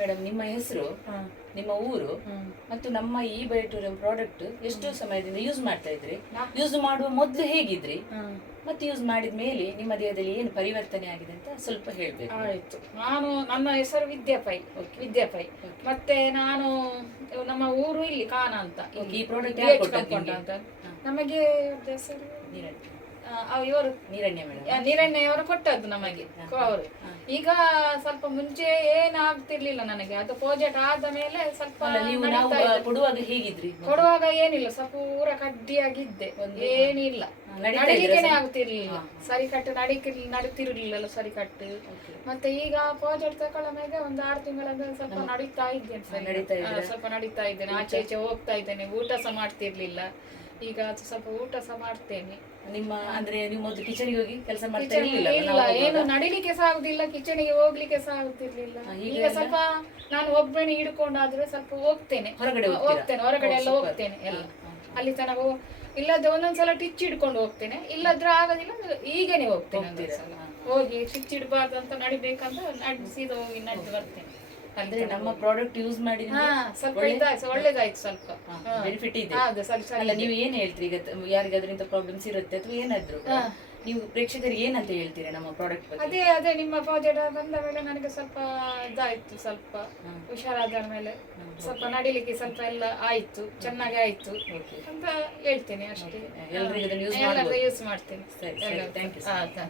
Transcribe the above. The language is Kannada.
ಮೇಡಮ್ ನಿಮ್ಮ ಹೆಸರು, ನಿಮ್ಮ ಊರು ಮತ್ತು ನಮ್ಮ ಈ ಬಯೋಟೋರಿಯಂ ಪ್ರಾಡಕ್ಟ್ ಎಷ್ಟು ಸಮಯದಿಂದ ಯೂಸ್ ಮಾಡ್ತಾ ಇದ್ರಿ? ಯೂಸ್ ಮಾಡುವ ಮೊದಲು ಹೇಗಿದ್ರಿ ಮತ್ತೆ ಯೂಸ್ ಮಾಡಿದ ಮೇಲೆ ನಿಮ್ಮ ದೇಹದಲ್ಲಿ ಏನು ಪರಿವರ್ತನೆ ಆಗಿದೆ ಅಂತ ಸ್ವಲ್ಪ ಹೇಳ್ಬೇಕು. ಆಯ್ತು. ನನ್ನ ಹೆಸರು ವಿದ್ಯಾಪೈ. ಮತ್ತೆ ನಾನು ನಮ್ಮ ಊರು ಇಲ್ಲಿ ಕಾನ ಅಂತ. ಈ ಪ್ರಾಡಕ್ಟ್ ಅಂತ ನಮಗೆ ಹೆಸರು ಇವರು ನೀರಣ್ಯ ನೀರಣ್ಣಯವರು ಕೊಟ್ಟದ್ದು ನಮಗೆ ಅವರು. ಈಗ ಸ್ವಲ್ಪ ಮುಂಚೆ ಏನಾಗ್ತಿರ್ಲಿಲ್ಲ ನನಗೆ, ಅದು ಪ್ರಾಜೆಕ್ಟ್ ಆದ ಮೇಲೆ ಸ್ವಲ್ಪ ಕೊಡುವಾಗ ಹೇಗಿದ್ರಿ? ಕೊಡುವಾಗ ಏನಿಲ್ಲ, ಸ್ವಲ್ಪ ಊರ ಕಡ್ಡಿಯಾಗಿದ್ದೆ, ಏನಿಲ್ಲ, ನಡಿಲಿಕ್ಕೆನೆ ಆಗ್ತಿರ್ಲಿಲ್ಲ, ಸರಿ ಕಟ್ಟು ನಡೀತಿರ್ಲಿಲ್ಲ ಸರಿ ಕಟ್ಟು. ಮತ್ತೆ ಈಗ ಪ್ರಾಜೆಕ್ಟ್ ತಗೊಳ್ಳ ಮೇಲೆ ಒಂದು 6 ತಿಂಗಳಿಂದ ಸ್ವಲ್ಪ ನಡೀತಾ ಇದ್ದೇನೆ, ಸ್ವಲ್ಪ ನಡೀತಾ ಇದ್ದೇನೆ, ಆಚೆ ಈಚೆ ಹೋಗ್ತಾ ಇದ್ದೇನೆ, ಊಟ ಸಹ ಮಾಡ್ತಿರ್ಲಿಲ್ಲ, ಈಗ ಸ್ವಲ್ಪ ಊಟ ಸಹ ಮಾಡ್ತೇನೆ. ನಿಮ್ಮ ಅಂದ್ರೆ ನೀವು ಮೊದಲು ಕಿಚನಿಗೆ ಹೋಗಿ ಕೆಲಸ ಮಾಡ್ತಾ ಇಲ್ಲ, ಏನು ನಡಿಲಿಕ್ಕೆ ಸಹ ಆಗುದಿಲ್ಲ, ಕಿಚನಿಗೆ ಹೋಗ್ಲಿಕ್ಕೆ ಸಹ ಆಗುತ್ತಿರ್ಲಿಲ್ಲ. ಈಗ ಸ್ವಲ್ಪ ನಾನು ಒಬ್ಬನೇ ಹಿಡ್ಕೊಂಡಾದ್ರೆ ಸ್ವಲ್ಪ ಹೋಗ್ತೇನೆ, ಹೊರಗಡೆ ಎಲ್ಲ ಹೋಗ್ತೇನೆ, ಎಲ್ಲ ಅಲ್ಲಿ ತನಕ ಇಲ್ಲದ್ರೆ ಒಂದೊಂದ್ಸಲ ಟಿಚ್ ಹಿಡ್ಕೊಂಡು ಹೋಗ್ತೇನೆ, ಇಲ್ಲದ್ರೆ ಆಗೋದಿಲ್ಲ, ಈಗನೇ ಹೋಗ್ತೇನೆ. ಹೋಗಿ ಟಿಚ್ ಹಿಡ್ಬಾರ್ದು ಅಂತ ನಡಿಬೇಕಂತ ಸೀದಾ ಹೋಗಿ ನಡೆದು ಬರ್ತೇನೆ. ಅಂದ್ರೆ ನಮ್ಮ ಪ್ರಾಡಕ್ಟ್ ಯೂಸ್ ಮಾಡಿ ಸ್ವಲ್ಪ ಒಳ್ಳೇದಾಯ್ತು, ಸ್ವಲ್ಪ ಬೆನಿಫಿಟ್ ಇದೆ. ಅಲ್ಲ, ನೀವು ಏನ್ ಹೇಳ್ತೀರಿ ಈಗ ಯಾರಿಗಾದ್ರೂ ಇಂಥ ಪ್ರಾಬ್ಲಮ್ಸ್ ಇರುತ್ತೆ ಅಥವಾ ಏನಾದ್ರು ನೀವು ಪ್ರೇಕ್ಷಕರಿಗೆ ಏನಂತ ಹೇಳ್ತೀರಾ ನಮ್ಮ ಪ್ರಾಡಕ್ಟ್ ಬಗ್ಗೆ? ಅದೇ ನಿಮ್ಮ ಪ್ರಾಜೆಕ್ಟ್ ಬಂದ ಮೇಲೆ ನನಗೆ ಸ್ವಲ್ಪ ಇದಾಯ್ತು, ಸ್ವಲ್ಪ ಹುಷಾರಾದ ಮೇಲೆ ಸ್ವಲ್ಪ ನಡಿಲಿಕ್ಕೆ ಸ್ವಲ್ಪ ಎಲ್ಲ ಆಯ್ತು, ಚೆನ್ನಾಗಿ ಆಯ್ತು ಅಂತ ಹೇಳ್ತೇನೆ ಅಷ್ಟೇ. ಎಲ್ಲರಿಗೂ ಯೂಸ್ ಮಾಡ್ತೇನೆ. ಸರಿ, ಥ್ಯಾಂಕ್ ಯು.